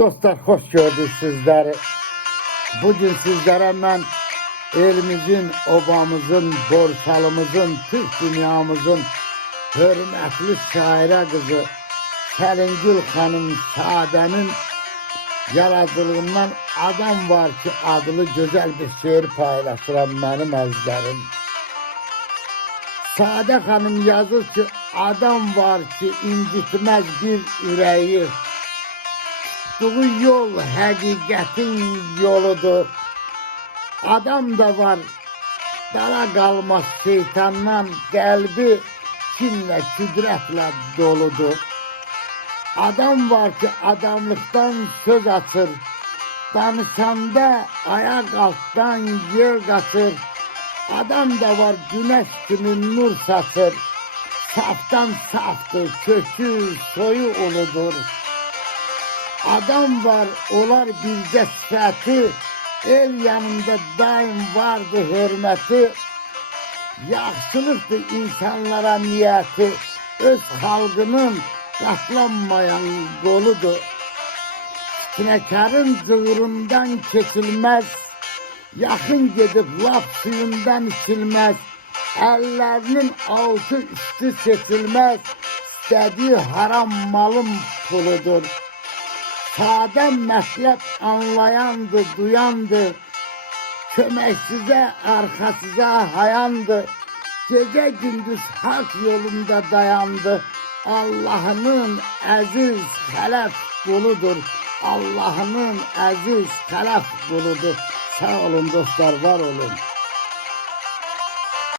Dostlar, hoş gördük sizleri. Bugün sizlere ben elimizin, obamızın, borsalımızın, Türk dünyamızın hürmetli şaire kızı Selingül Hanım Sade'nin yaradıcılığından Adam Var Ki adlı güzel bir şiir paylaşıram benim ezberim. Sade Hanım yazır ki adam var ki incitmez bir yüreği. Tutduğu yol hakikatin yoludur. Adam da var dara kalmaz şeytandan, kalbi kinle küdretle doludur. Adam var ki adamlıktan söz atır, danışanda ayak alttan yer katır. Adam da var güneş gibi nur saçır, saftan saftır, kökü soyu uludur. Adam var olar bizde sifəti, el yanında daim vardı hürmeti. Yaxşılıqdır insanlara niyeti, öz xalqının qatlanmayan qoludur. Fitnəkarın cığırından keçilməz, yakın gedib laf suyundan içilmez, ellerinin altı üstü seçilmez, istediği haram malın puludur. Sade mətləb anlayandı, duyandı, köməksize, arkasıza hayandı, gece gündüz hak yolunda dayandı. Allah'ının əziz xələf quludur, Allah'ının əziz xələf quludur. Sağ olun dostlar, var olun.